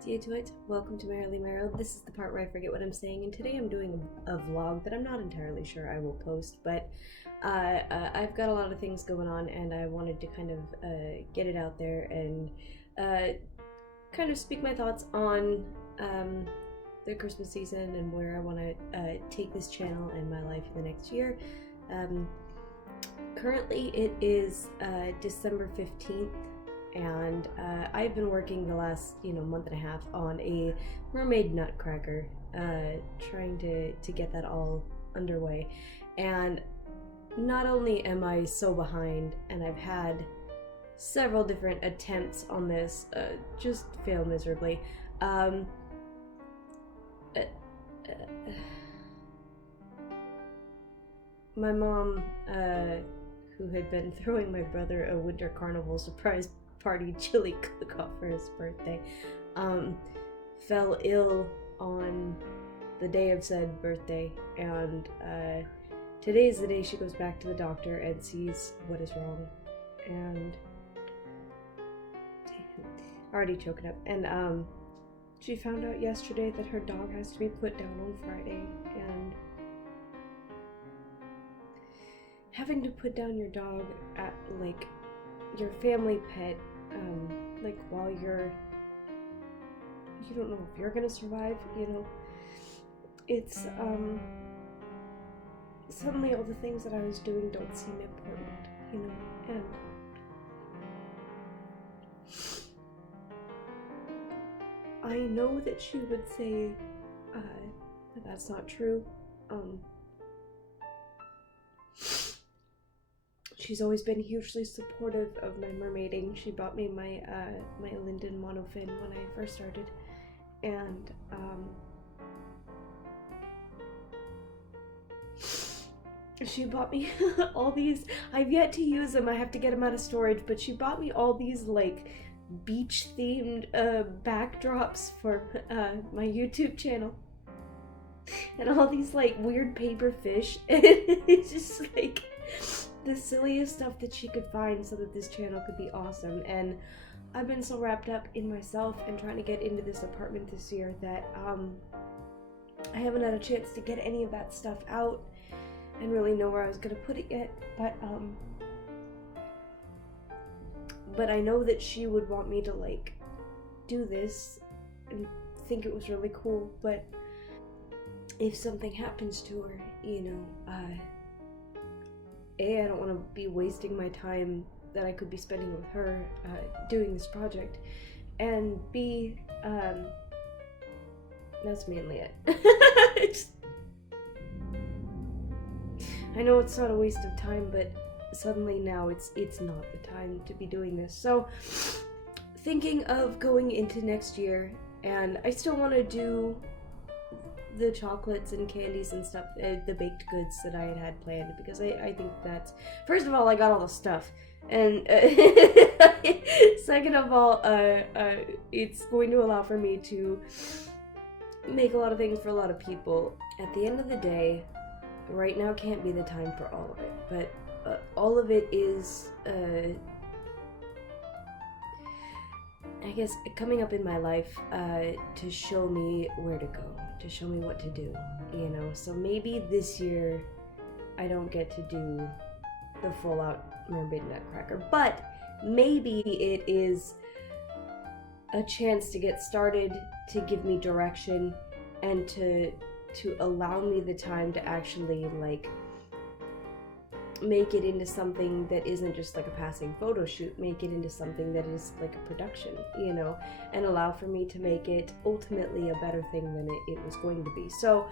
See you to it. Welcome to Merrily Merrill. This is the part where I forget what I'm saying, and today I'm doing a vlog that I'm not entirely sure I will post, but I've got a lot of things going on, and I wanted to kind of get it out there and kind of speak my thoughts on the Christmas season and where I want to take this channel and my life in the next year. Currently it is December 15th. And I've been working the last, month and a half on a mermaid nutcracker, trying to get that all underway. And not only am I so behind, and I've had several different attempts on this, just fail miserably. My mom, who had been throwing my brother a winter carnival surprise party chili cook-off for his birthday, fell ill on the day of said birthday, and today is the day she goes back to the doctor and sees what is wrong, and already choking up, and she found out yesterday that her dog has to be put down on Friday, and having to put down your dog at, like, your family pet, like, while you don't know if you're gonna survive, it's, suddenly all the things that I was doing don't seem important, and I know that she would say, that that's not true. She's always been hugely supportive of my mermaiding. She bought me my my Linden monofin when I first started, and she bought me all these. I've yet to use them. I have to get them out of storage. But she bought me all these like beach-themed backdrops for my YouTube channel, and all these like weird paper fish. And it's just like the silliest stuff that she could find so that this channel could be awesome. And I've been so wrapped up in myself and trying to get into this apartment this year that I haven't had a chance to get any of that stuff out and really know where I was gonna put it yet. But I know that she would want me to like do this and think it was really cool. But if something happens to her, A, I don't want to be wasting my time that I could be spending with her doing this project, and B, that's mainly it. I know it's not a waste of time, but suddenly now it's not the time to be doing this. So, thinking of going into next year, and I still want to do the chocolates and candies and stuff, the baked goods that I had planned, because I think that's, first of all, I got all the stuff, and second of all, it's going to allow for me to make a lot of things for a lot of people. At the end of the day, right now can't be the time for all of it, but all of it is, I guess, coming up in my life to show me where to go, to show me what to do, so maybe this year I don't get to do the full-out mermaid nutcracker, but maybe it is a chance to get started, to give me direction, and to allow me the time to actually like make it into something that isn't just like a passing photo shoot, make it into something that is like a production, and allow for me to make it ultimately a better thing than it was going to be. So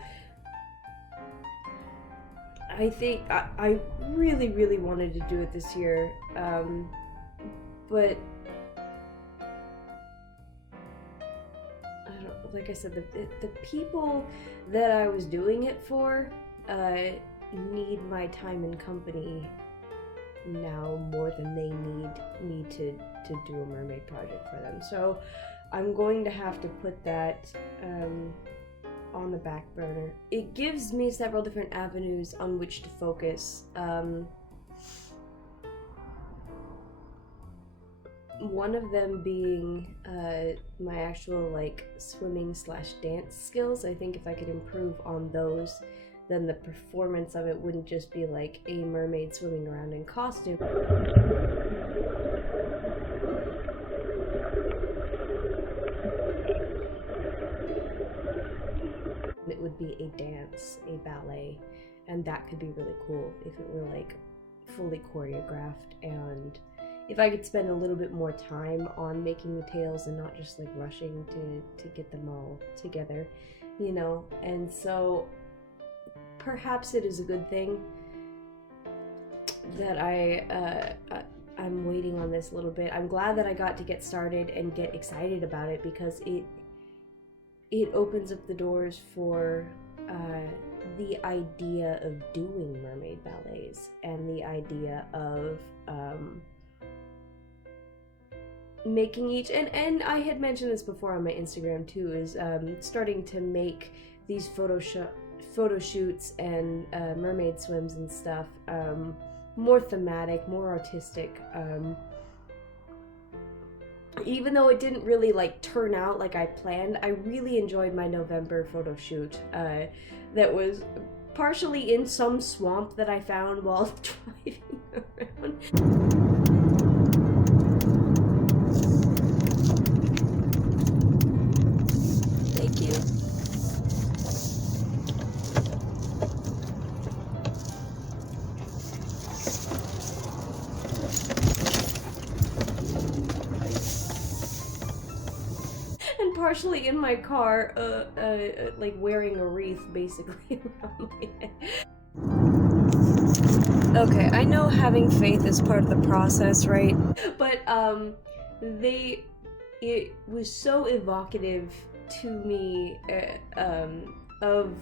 I think I really, really wanted to do it this year, but I don't, like I said, the people that I was doing it for need my time and company now more than they need me to do a mermaid project for them. So I'm going to have to put that on the back burner. It gives me several different avenues on which to focus. one of them being my actual like swimming / dance skills. I think if I could improve on those, then the performance of it wouldn't just be like a mermaid swimming around in costume. It would be a dance, a ballet, and that could be really cool if it were like fully choreographed, and if I could spend a little bit more time on making the tails and not just like rushing to get them all together, you know. And so perhaps it is a good thing that I'm waiting on this a little bit. I'm glad that I got to get started and get excited about it, because it opens up the doors for the idea of doing mermaid ballets, and the idea of making each, and I had mentioned this before on my Instagram too, is starting to make these photo shoots and mermaid swims and stuff more thematic, more artistic. Even though it didn't really like turn out like I planned, I really enjoyed my November photo shoot that was partially in some swamp that I found while driving around. Thank you. And partially in my car, like wearing a wreath basically around my head. Okay, I know having faith is part of the process, right? But it was so evocative to me of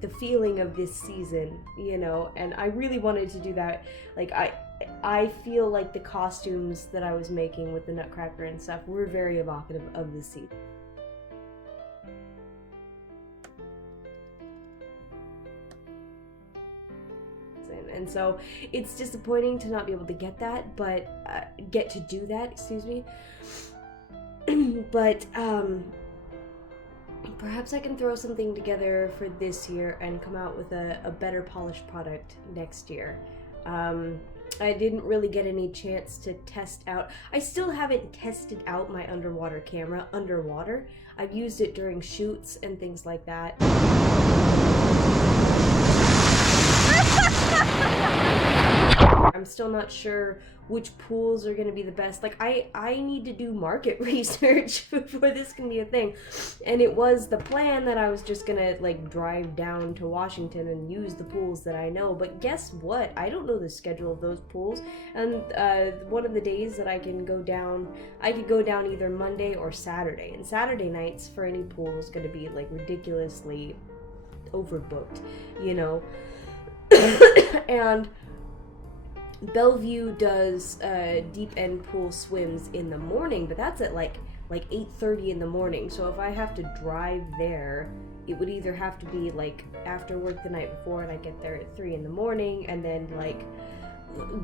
the feeling of this season, you know, and I really wanted to do that. Like I feel like the costumes that I was making with the Nutcracker and stuff were very evocative of the season. And so it's disappointing to not be able to get that, but get to do that, excuse me. But perhaps I can throw something together for this year and come out with a better polished product next year. I didn't really get any chance to test out. I still haven't tested out my underwater camera underwater. I've used it during shoots and things like that. I'm still not sure which pools are going to be the best. Like, I need to do market research before this can be a thing. And it was the plan that I was just going to, like, drive down to Washington and use the pools that I know. But guess what? I don't know the schedule of those pools. And one of the days that I can go down, I could go down either Monday or Saturday. And Saturday nights for any pool is going to be, like, ridiculously overbooked, you know? And Bellevue does deep end pool swims in the morning, but that's at like 8:30 in the morning. So if I have to drive there, it would either have to be like after work the night before and I get there at 3 in the morning, and then like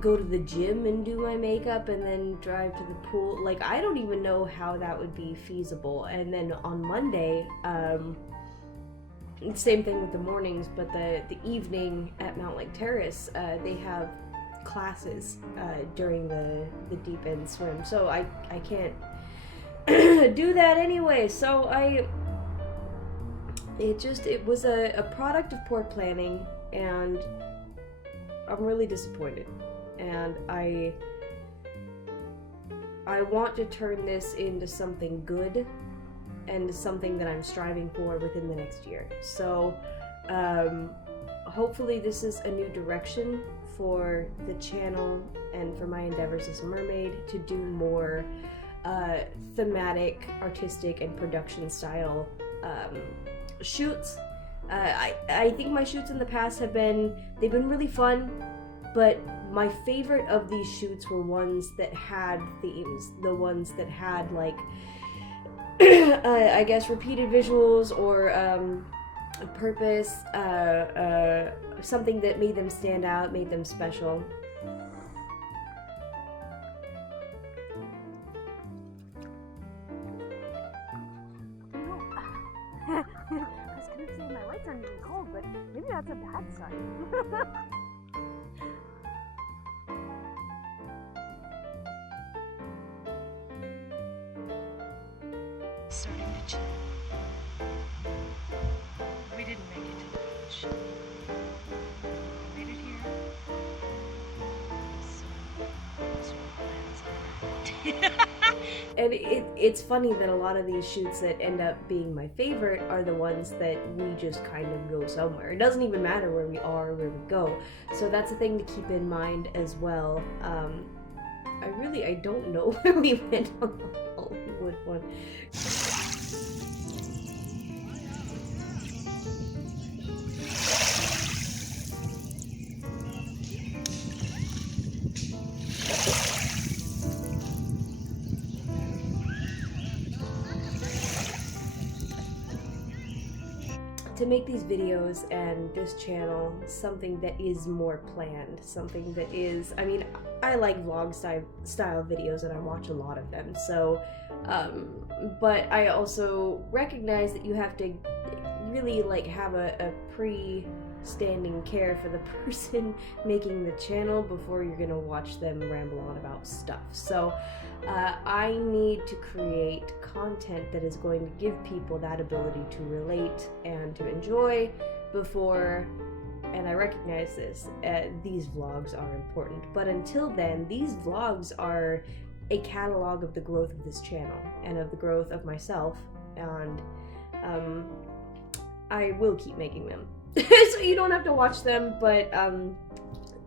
go to the gym and do my makeup and then drive to the pool. Like, I don't even know how that would be feasible. And then on Monday, same thing with the mornings, but the evening at Mount Lake Terrace, they have classes during the deep end swim, so I can't do that anyway. So it was a product of poor planning, and I'm really disappointed, and I want to turn this into something good and something that I'm striving for within the next year. So hopefully this is a new direction for the channel and for my endeavors as a mermaid to do more thematic, artistic, and production style shoots. I think my shoots in the past they've been really fun, but my favorite of these shoots were ones that had themes, the ones that had like I guess repeated visuals or a purpose, something that made them stand out, made them special. starting to get cold, but maybe that's a bad sign. Starting to chill. We didn't make it to the beach. We made it here. So that's what plans are. And it's funny that a lot of these shoots that end up being my favorite are the ones that we just kind of go somewhere. It doesn't even matter where we are or where we go. So that's a thing to keep in mind as well. I don't know where we went on the Hollywood one. To make these videos and this channel something that is more planned, something that is, I mean, I like vlog style videos and I watch a lot of them, so, but I also recognize that you have to really like have a pre-standing care for the person making the channel before you're gonna watch them ramble on about stuff. So I need to create content that is going to give people that ability to relate and to enjoy before, and I recognize this, these vlogs are important. But until then, these vlogs are a catalog of the growth of this channel and of the growth of myself, and I will keep making them. So you don't have to watch them, but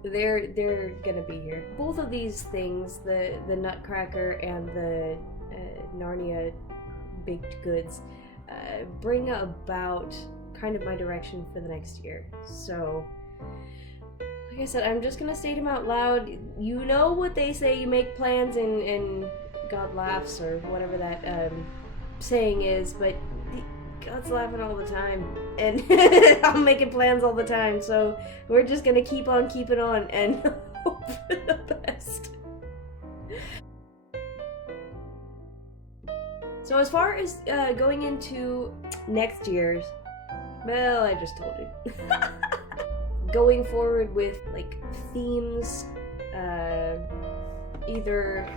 they're gonna be here. Both of these things, the Nutcracker and the Narnia baked goods, bring about kind of my direction for the next year. So, like I said, I'm just gonna state them out loud. You know what they say, you make plans and God laughs, or whatever that saying is, but God's laughing all the time, and I'm making plans all the time, so we're just gonna keep on keeping on and hope for the best. So as far as going into next year's, well, I just told you. Going forward with like themes, either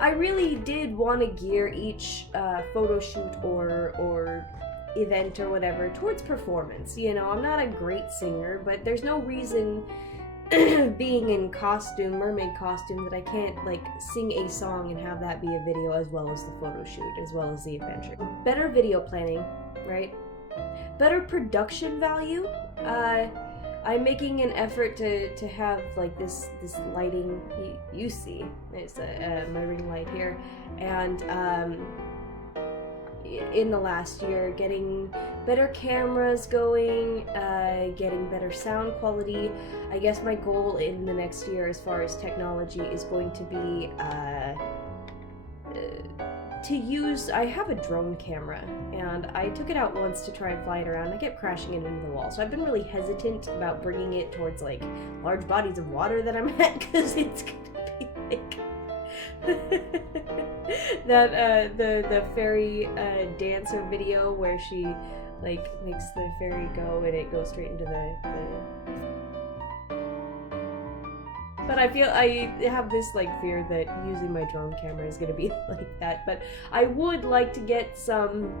I really did want to gear each photo shoot or event or whatever towards performance. You know, I'm not a great singer, but there's no reason being in costume, mermaid costume, that I can't like sing a song and have that be a video as well as the photo shoot, as well as the adventure. Better video planning, right? Better production value. I'm making an effort to have like this lighting you see. There's my ring light here, and in the last year, getting better cameras going, getting better sound quality. I guess my goal in the next year as far as technology is going to be to use, I have a drone camera, and I took it out once to try and fly it around. I kept crashing it into the wall, so I've been really hesitant about bringing it towards like large bodies of water that I'm at, because it's gonna be like that the fairy dancer video where she like makes the fairy go and it goes straight into the But I have this like fear that using my drone camera is gonna be like that. But I would like to get some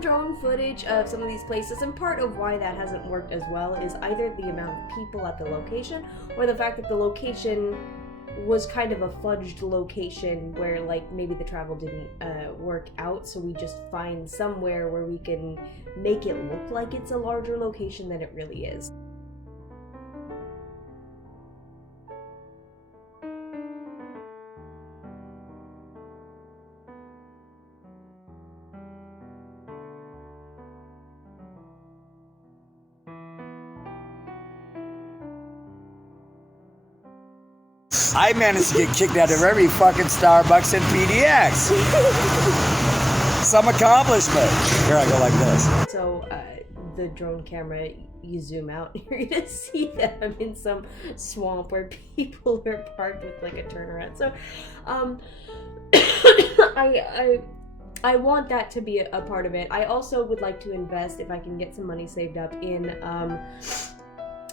drone footage of some of these places, and part of why that hasn't worked as well is either the amount of people at the location, or the fact that the location was kind of a fudged location where like maybe the travel didn't work out, so we just find somewhere where we can make it look like it's a larger location than it really is. I managed to get kicked out of every fucking Starbucks in PDX. Some accomplishment. Here I go like this. So the drone camera, you zoom out and you're gonna see that I'm in some swamp where people are parked with like a turnaround. So I want that to be a part of it. I also would like to invest, if I can get some money saved up, in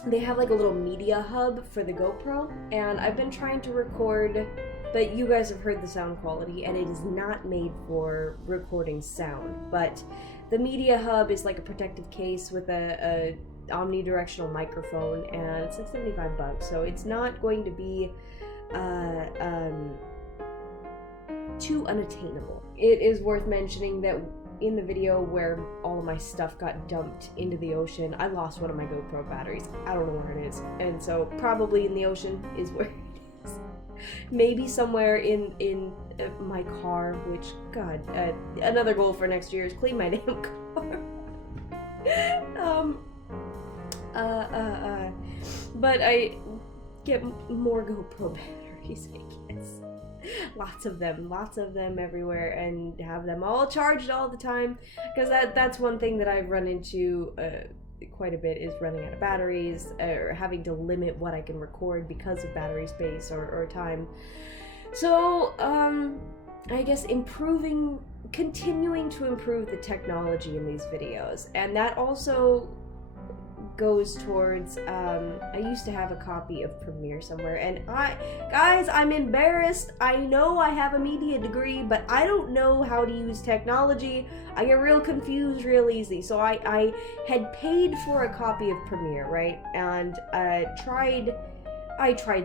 they have like a little media hub for the GoPro, and I've been trying to record, but you guys have heard the sound quality, and it is not made for recording sound. But the media hub is like a protective case with a omnidirectional microphone, and it's like $75, so it's not going to be too unattainable. It is worth mentioning that in the video where all of my stuff got dumped into the ocean, I lost one of my GoPro batteries. I don't know where it is, and so probably in the ocean is where it is. Maybe somewhere in my car, which, God, another goal for next year is clean my damn car. But I get more GoPro batteries, I guess. Lots of them everywhere, and have them all charged all the time, because that's one thing that I've run into quite a bit, is running out of batteries, or having to limit what I can record because of battery space or time. So I guess continuing to improve the technology in these videos, and that also goes towards, I used to have a copy of Premiere somewhere, and guys, I'm embarrassed. I know I have a media degree, but I don't know how to use technology. I get real confused real easy. So I had paid for a copy of Premiere, right? And I tried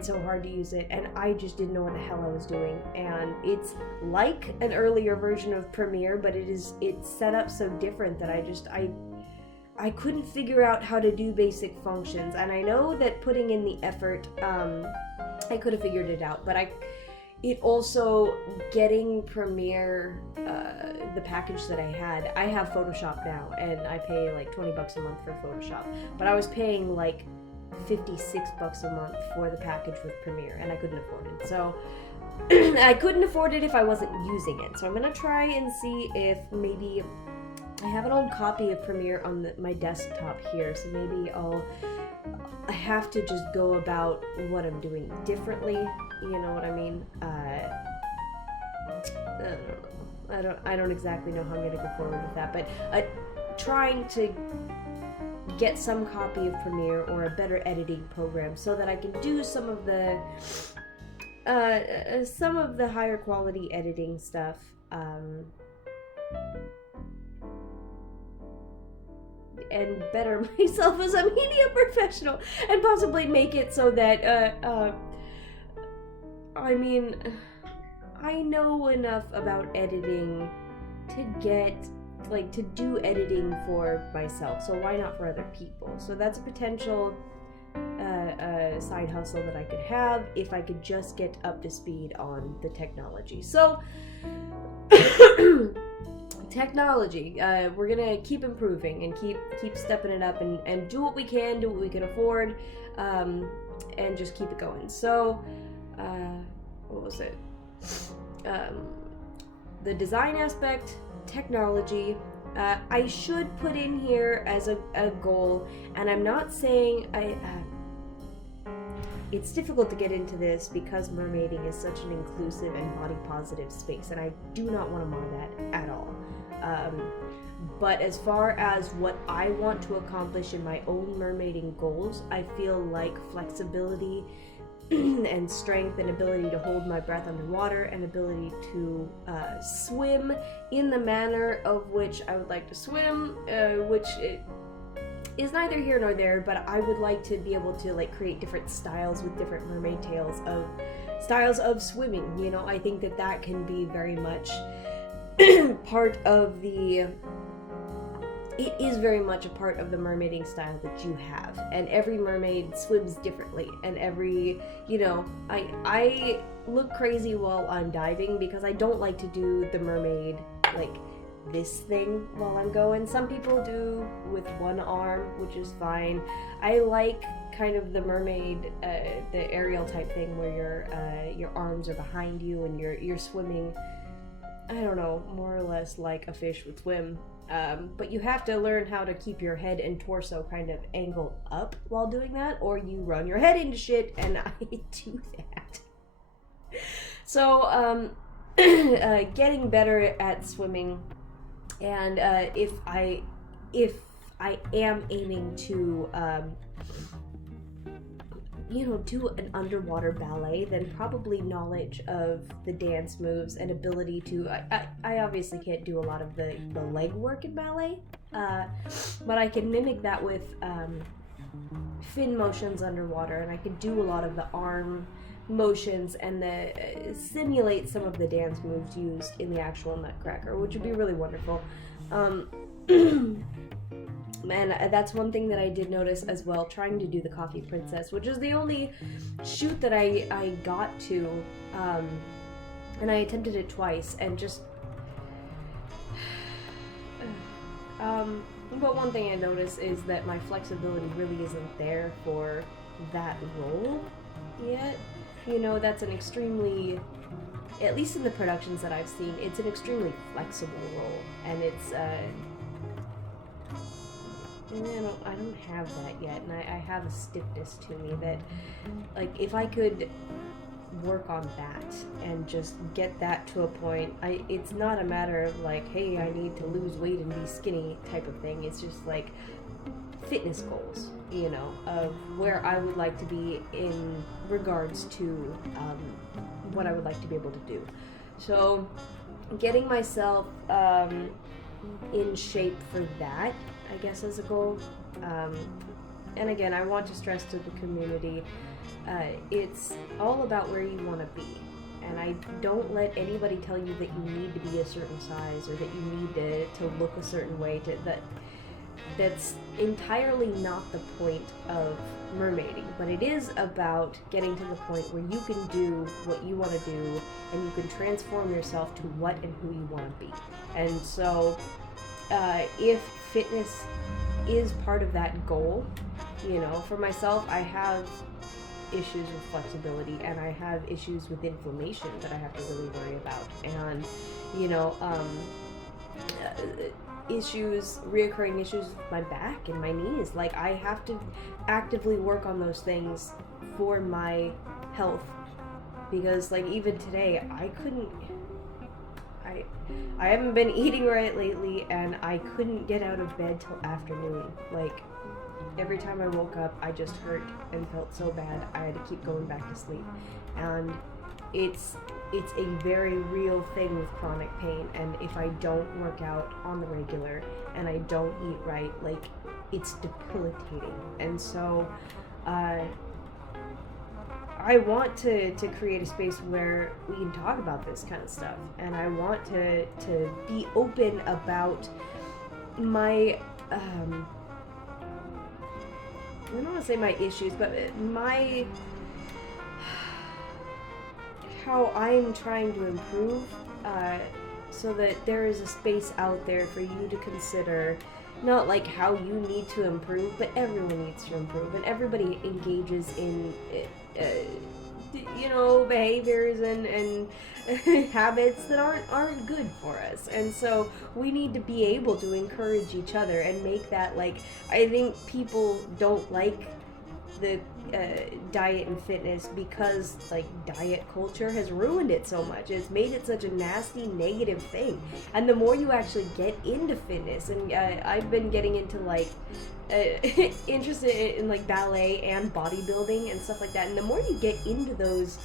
so hard to use it, and I just didn't know what the hell I was doing. And it's like an earlier version of Premiere, but it's set up so different that I couldn't figure out how to do basic functions. And I know that putting in the effort, I could have figured it out, but it also, getting Premiere, the package that I have Photoshop now, and I pay like $20 a month for Photoshop, but I was paying like $56 a month for the package with Premiere, and I couldn't afford it. So I couldn't afford it if I wasn't using it. So I'm gonna try and see if maybe I have an old copy of Premiere on my desktop here, so maybe I have to just go about what I'm doing differently, you know what I mean? I don't exactly know how I'm gonna go forward with that, but trying to get some copy of Premiere or a better editing program so that I can do some of the higher quality editing stuff, and better myself as a media professional, and possibly make it so that, I mean, I know enough about editing to do editing for myself, so why not for other people? So that's a potential side hustle that I could have if I could just get up to speed on the technology. So technology, we're gonna keep improving and keep stepping it up, and do what we can afford, and just keep it going. So what was it? The design aspect, technology, I should put in here as a goal, and I'm not saying it's difficult to get into this because mermaiding is such an inclusive and body positive space, and I do not want to mar that at all. But as far as what I want to accomplish in my own mermaiding goals, I feel like flexibility and strength and ability to hold my breath underwater and ability to swim in the manner of which I would like to swim, which is neither here nor there, but I would like to be able to like create different styles with different mermaid styles of swimming. You know, I think that can be very much part of it is very much a part of the mermaiding style that you have, and every mermaid swims differently, and every, you know, I look crazy while I'm diving because I don't like to do the mermaid like this thing while I'm going. Some people do with one arm, which is fine. I like kind of the mermaid, the aerial type thing where your arms are behind you and you're swimming, I don't know, more or less like a fish would swim. But you have to learn how to keep your head and torso kind of angled up while doing that, or you run your head into shit, and I do that. So, getting better at swimming, and if I am aiming to do an underwater ballet, then probably knowledge of the dance moves and ability to I obviously can't do a lot of the leg work in ballet, but I can mimic that with fin motions underwater, and I can do a lot of the arm motions and simulate some of the dance moves used in the actual Nutcracker, which would be really wonderful. And that's one thing that I did notice as well, trying to do the Coffee Princess, which is the only shoot that I got to, and I attempted it twice, and just, but one thing I noticed is that my flexibility really isn't there for that role yet. That's an extremely, at least in the productions that I've seen, it's an extremely flexible role, and it's, I don't have that yet, and I have a stiffness to me that, like, if I could work on that and just get that to a point, it's not a matter of like, hey, I need to lose weight and be skinny type of thing. It's just like fitness goals, of where I would like to be in regards to what I would like to be able to do. So getting myself in shape for that, I guess, as a goal. And again, I want to stress to the community, it's all about where you want to be. And I don't let anybody tell you that you need to be a certain size or that you need to look a certain way. That's entirely not the point of mermaiding, but it is about getting to the point where you can do what you want to do and you can transform yourself to what and who you want to be. And so if fitness is part of that goal, for myself, I have issues with flexibility and I have issues with inflammation that I have to really worry about, and reoccurring issues with my back and my knees. Like, I have to actively work on those things for my health, because like even today I haven't been eating right lately, and I couldn't get out of bed till afternoon. Like, every time I woke up, I just hurt and felt so bad. I had to keep going back to sleep. And it's a very real thing with chronic pain, and if I don't work out on the regular and I don't eat right, like, it's debilitating. And so I want to create a space where we can talk about this kind of stuff, and I want to be open about my I don't want to say my issues, but how I'm trying to improve, so that there is a space out there for you to consider, not like how you need to improve, but everyone needs to improve, and everybody engages in behaviors and habits that aren't good for us. And so we need to be able to encourage each other and make that, like, I think people don't like the diet and fitness because, like, diet culture has ruined it so much. It's made it such a nasty, negative thing. And the more you actually get into fitness, and I've been getting into, like, interested in like ballet and bodybuilding and stuff like that, and the more you get into those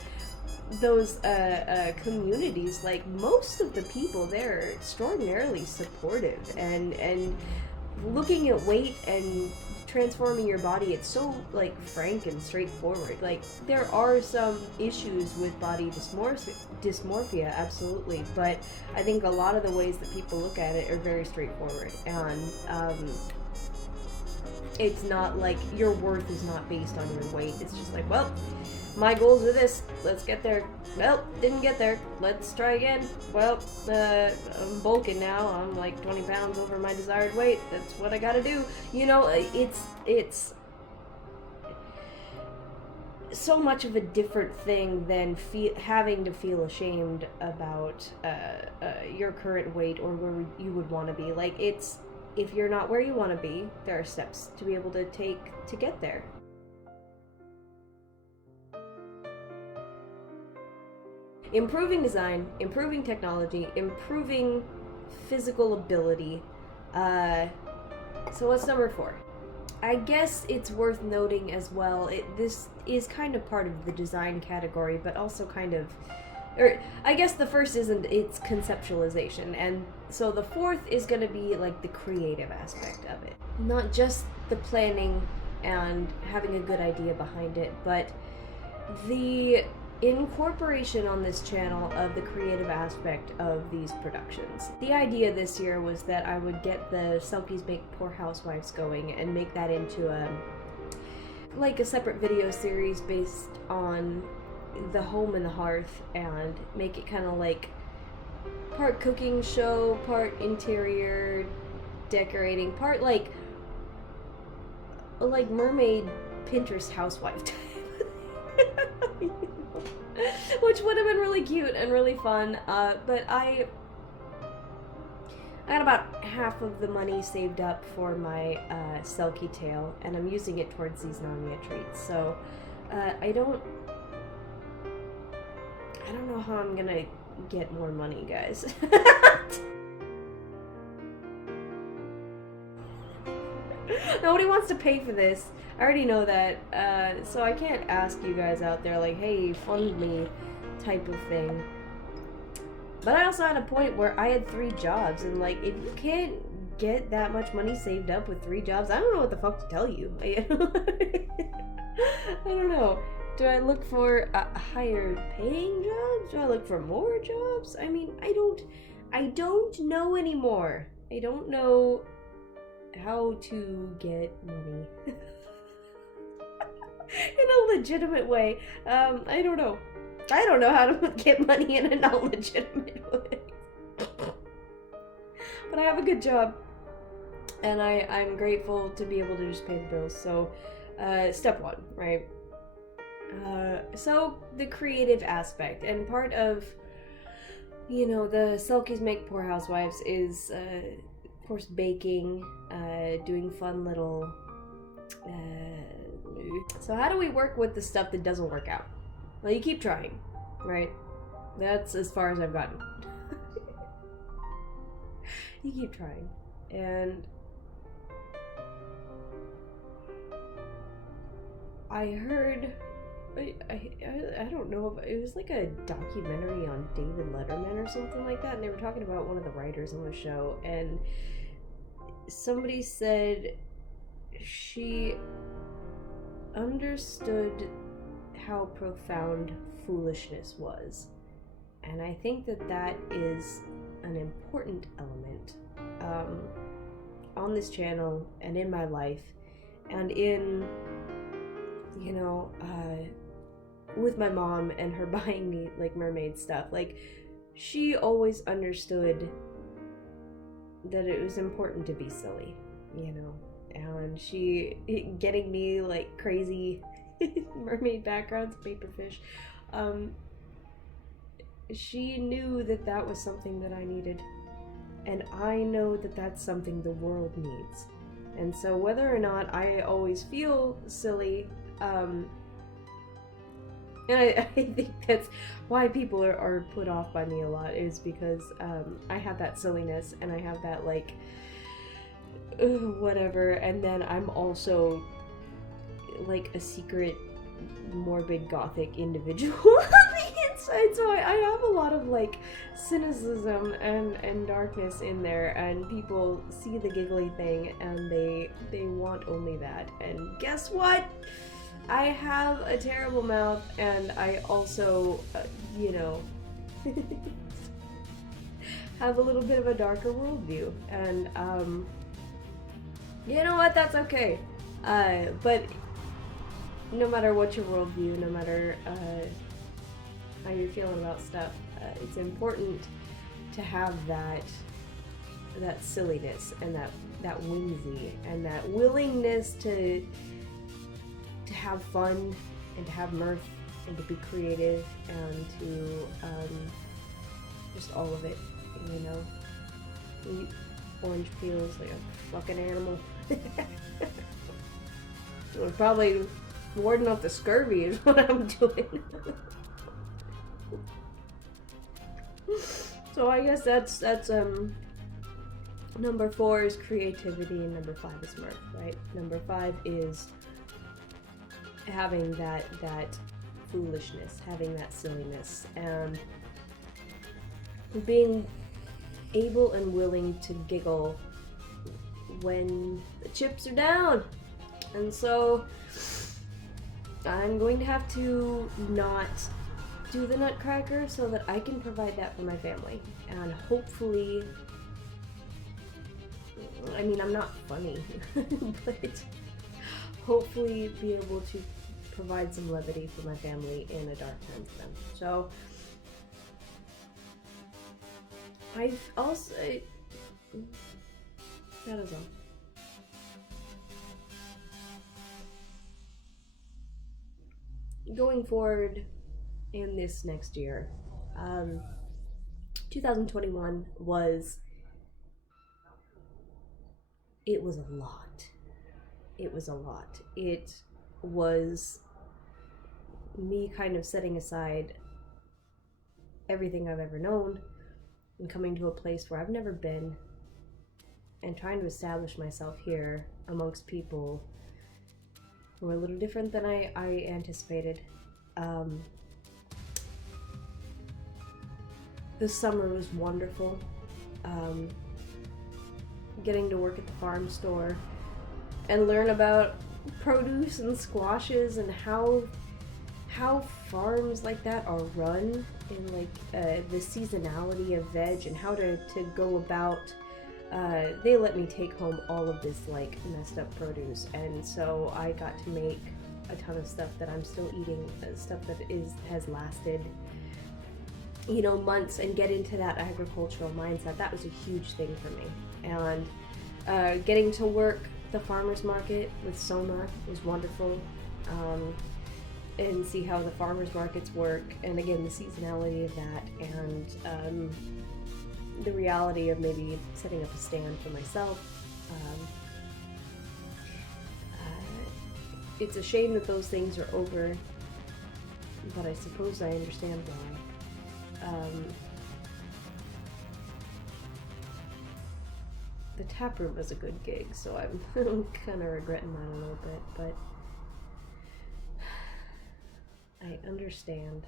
communities, like, most of the people there are extraordinarily supportive, and looking at weight and transforming your body, it's so, like, frank and straightforward. Like, there are some issues with body dysmorphia, absolutely, but I think a lot of the ways that people look at it are very straightforward, and it's not like your worth is not based on your weight. It's just like, well, my goals are this, let's get there. Well, didn't get there, let's try again. Well, I'm bulking now, I'm like 20 pounds over my desired weight, that's what I gotta do. It's so much of a different thing than having to feel ashamed about your current weight or where you would want to be. Like, if you're not where you want to be, there are steps to be able to take to get there. Improving design, improving technology, improving physical ability. So what's number 4? I guess it's worth noting as well, this is kind of part of the design category, but also kind of, or I guess the first isn't, it's conceptualization, and so the 4th is going to be like the creative aspect of it. Not just the planning and having a good idea behind it, but the incorporation on this channel of the creative aspect of these productions. The idea this year was that I would get the Selkies Make Poor Housewives going and make that into a separate video series based on the home and the hearth, and make it kind of like part cooking show, part interior decorating, part like mermaid Pinterest housewife type. Which would have been really cute and really fun, but I got about half of the money saved up for my Selkie tail, and I'm using it towards these Narnia treats, so I don't know how I'm gonna get more money, guys. Nobody wants to pay for this. I already know that, so I can't ask you guys out there like, hey, fund me type of thing. But I also had a point where I had 3 jobs, and like, if you can't get that much money saved up with 3 jobs, I don't know what the fuck to tell you. I don't know. Do I look for higher paying jobs? Do I look for more jobs? I mean, I don't know anymore. I don't know how to get money. In a legitimate way. I don't know. I don't know how to get money in a non-legitimate way. But I have a good job, and I'm grateful to be able to just pay the bills. So, step 1, right? So, the creative aspect, and part of, the Selkies Make Poor Housewives is, of course, baking, doing fun little, so how do we work with the stuff that doesn't work out? Well, you keep trying, right? That's as far as I've gotten. You keep trying. And I heard, I don't know, if it was like a documentary on David Letterman or something like that, and they were talking about one of the writers on the show, and somebody said she understood how profound foolishness was. And I think that is an important element on this channel and in my life, and in, with my mom and her buying me like mermaid stuff. Like, she always understood that it was important to be silly, and she getting me like crazy mermaid backgrounds, paperfish. She knew that was something that I needed, and I know that that's something the world needs. And so whether or not I always feel silly, and I think that's why people are put off by me a lot, is because I have that silliness, and I have that like whatever, and then I'm also like a secret morbid gothic individual on the inside, so I have a lot of like cynicism and darkness in there, and people see the giggly thing and they want only that. And guess what? I have a terrible mouth, and I also have a little bit of a darker worldview, and you know what, that's okay. But no matter what your worldview, no matter how you're feeling about stuff, it's important to have that silliness and that whimsy and that willingness to have fun and to have mirth and to be creative and to just all of it, Eat orange peels like a fucking animal. We're probably warding off the scurvy is what I'm doing. So I guess that's number 4 is creativity and number 5 is mirth, right? Number 5 is having that foolishness, having that silliness, and being able and willing to giggle when the chips are down. And so I'm going to have to not do the Nutcracker so that I can provide that for my family. And hopefully, I mean, I'm not funny, but hopefully be able to provide some levity for my family in a dark time for them. So I've also, that is all. Going forward in this next year, 2021 was a lot. It was a lot. It was me kind of setting aside everything I've ever known and coming to a place where I've never been and trying to establish myself here amongst people who are a little different than I anticipated. This summer was wonderful. Getting to work at the farm store and learn about produce and squashes and how farms like that are run, and like the seasonality of veg and how to go about. They let me take home all of this like messed up produce, and so I got to make a ton of stuff that I'm still eating, stuff that has lasted, you know, months, and get into that agricultural mindset. That was a huge thing for me. And getting to work the farmers market with Soma was wonderful, and see how the farmers markets work, and again the seasonality of that, and the reality of maybe setting up a stand for myself. It's a shame that those things are over, but I suppose I understand why. The tap room was a good gig, so I'm kind of regretting that a little bit, but I understand.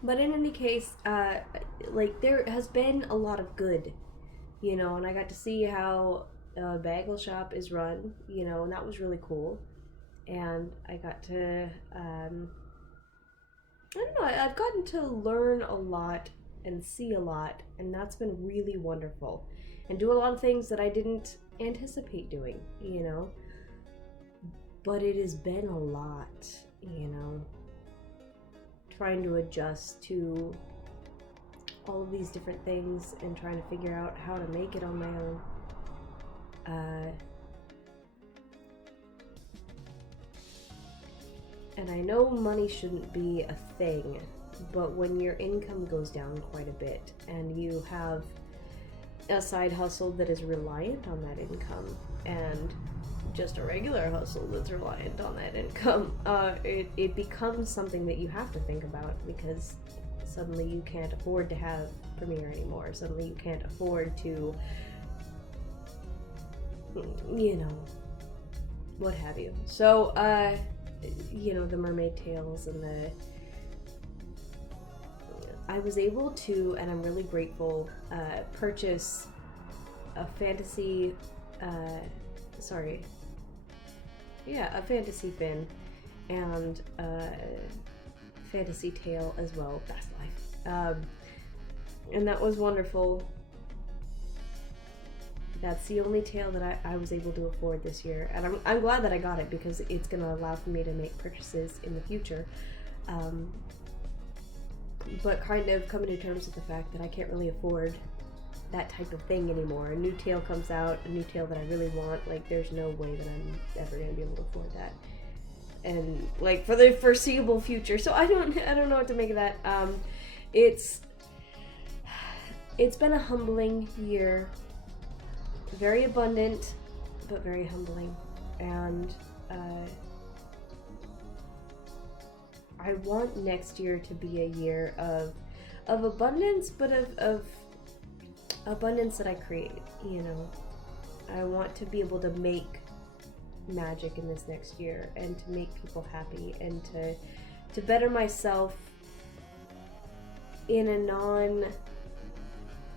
But in any case, like, there has been a lot of good, you know, and I got to see how a bagel shop is run, you know, and that was really cool. And I got to, I don't know, I've gotten to learn a lot and see a lot, and that's been really wonderful. And do a lot of things that I didn't anticipate doing, you know. But it has been a lot, you know. Trying to adjust to all of these different things and trying to figure out how to make it on my own. And I know money shouldn't be a thing, but when your income goes down quite a bit and you have a side hustle that is reliant on that income and just a regular hustle that's reliant on that income, it becomes something that you have to think about, because suddenly you can't afford to have Premiere anymore. Suddenly you can't afford to, you know, what have you. So, you know, the mermaid tales and I was able to, and I'm really grateful, purchase a fantasy, a fantasy fin and a fantasy tale as well, Fast Life. And that was wonderful. That's the only tale that I was able to afford this year, and I'm glad that I got it, because it's going to allow for me to make purchases in the future. But kind of coming to terms with the fact that I can't really afford that type of thing anymore. A new tale comes out, a new tale that I really want, like, there's no way that I'm ever going to be able to afford that. And, like, for the foreseeable future. So I don't know what to make of that. It's been a humbling year. Very abundant, but very humbling. And I want next year to be a year of abundance, but of abundance that I create, you know. I want to be able to make magic in this next year and to make people happy and to better myself in a non,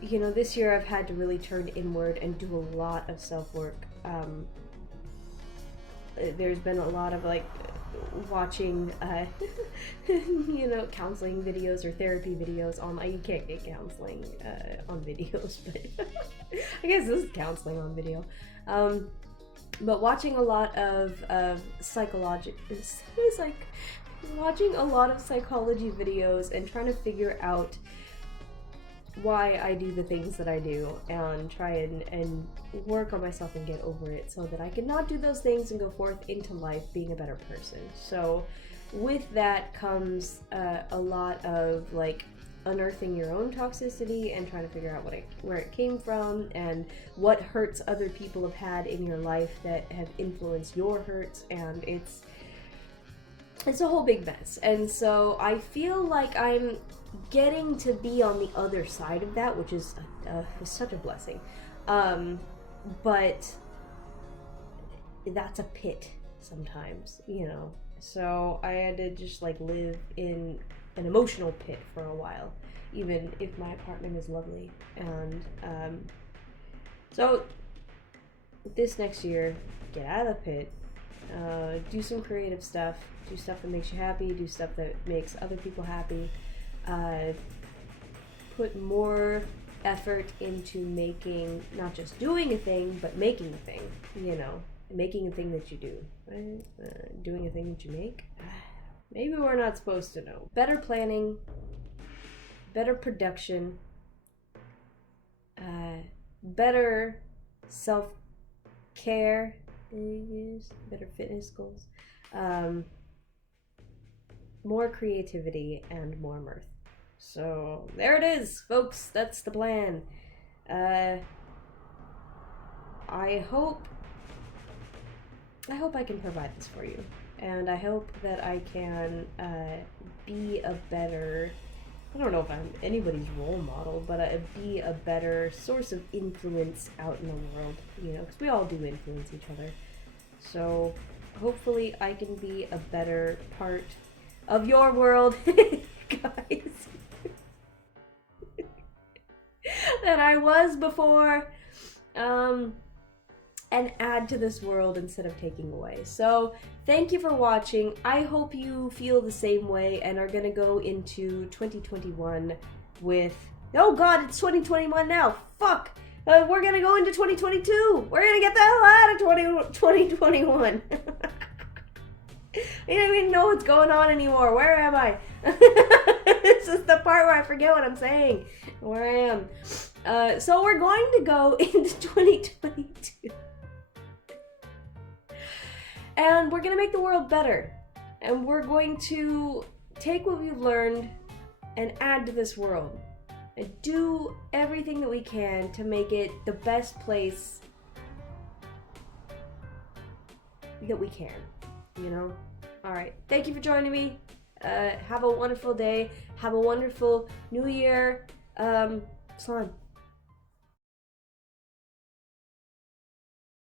you know, this year I've had to really turn inward and do a lot of self-work. There's been a lot of like watching you know, counseling videos or therapy videos online. You can't get counseling on videos, but I guess this is counseling on video. But watching a lot of watching a lot of psychology videos and trying to figure out why I do the things that I do and try and work on myself and get over it so that I can not do those things and go forth into life being a better person. So with that comes a lot of like unearthing your own toxicity and trying to figure out where it came from and what hurts other people have had in your life that have influenced your hurts, and it's a whole big mess. And so I feel like I'm getting to be on the other side of that, which is such a blessing. But that's a pit sometimes, you know. So I had to just like live in an emotional pit for a while, even if my apartment is lovely. And so this next year, get out of the pit, do some creative stuff, do stuff that makes you happy, do stuff that makes other people happy, put more effort into making, not just doing a thing, but making a thing, you know, making a thing that you do, right? Doing a thing that you make. Maybe we're not supposed to know. Better planning, better production, better self-care, better fitness goals, more creativity, and more mirth. So there it is, folks. That's the plan. I hope I can provide this for you, and I hope that I can be a better, I don't know if I'm anybody's role model, but be a better source of influence out in the world, you know, because we all do influence each other. So hopefully I can be a better part of your world, guys, than I was before, and add to this world instead of taking away. So thank you for watching. I hope you feel the same way and are gonna go into 2021 with, oh god, it's 2021 now, fuck, we're gonna go into 2022, we're gonna get the hell out of 2021. I don't even know what's going on anymore. Where am I? This is the part where I forget what I'm saying, where I am. So we're going to go into 2022. And we're going to make the world better. And we're going to take what we've learned and add to this world. And do everything that we can to make it the best place that we can, you know? Alright, thank you for joining me. Have a wonderful day. Have a wonderful new year. Slime.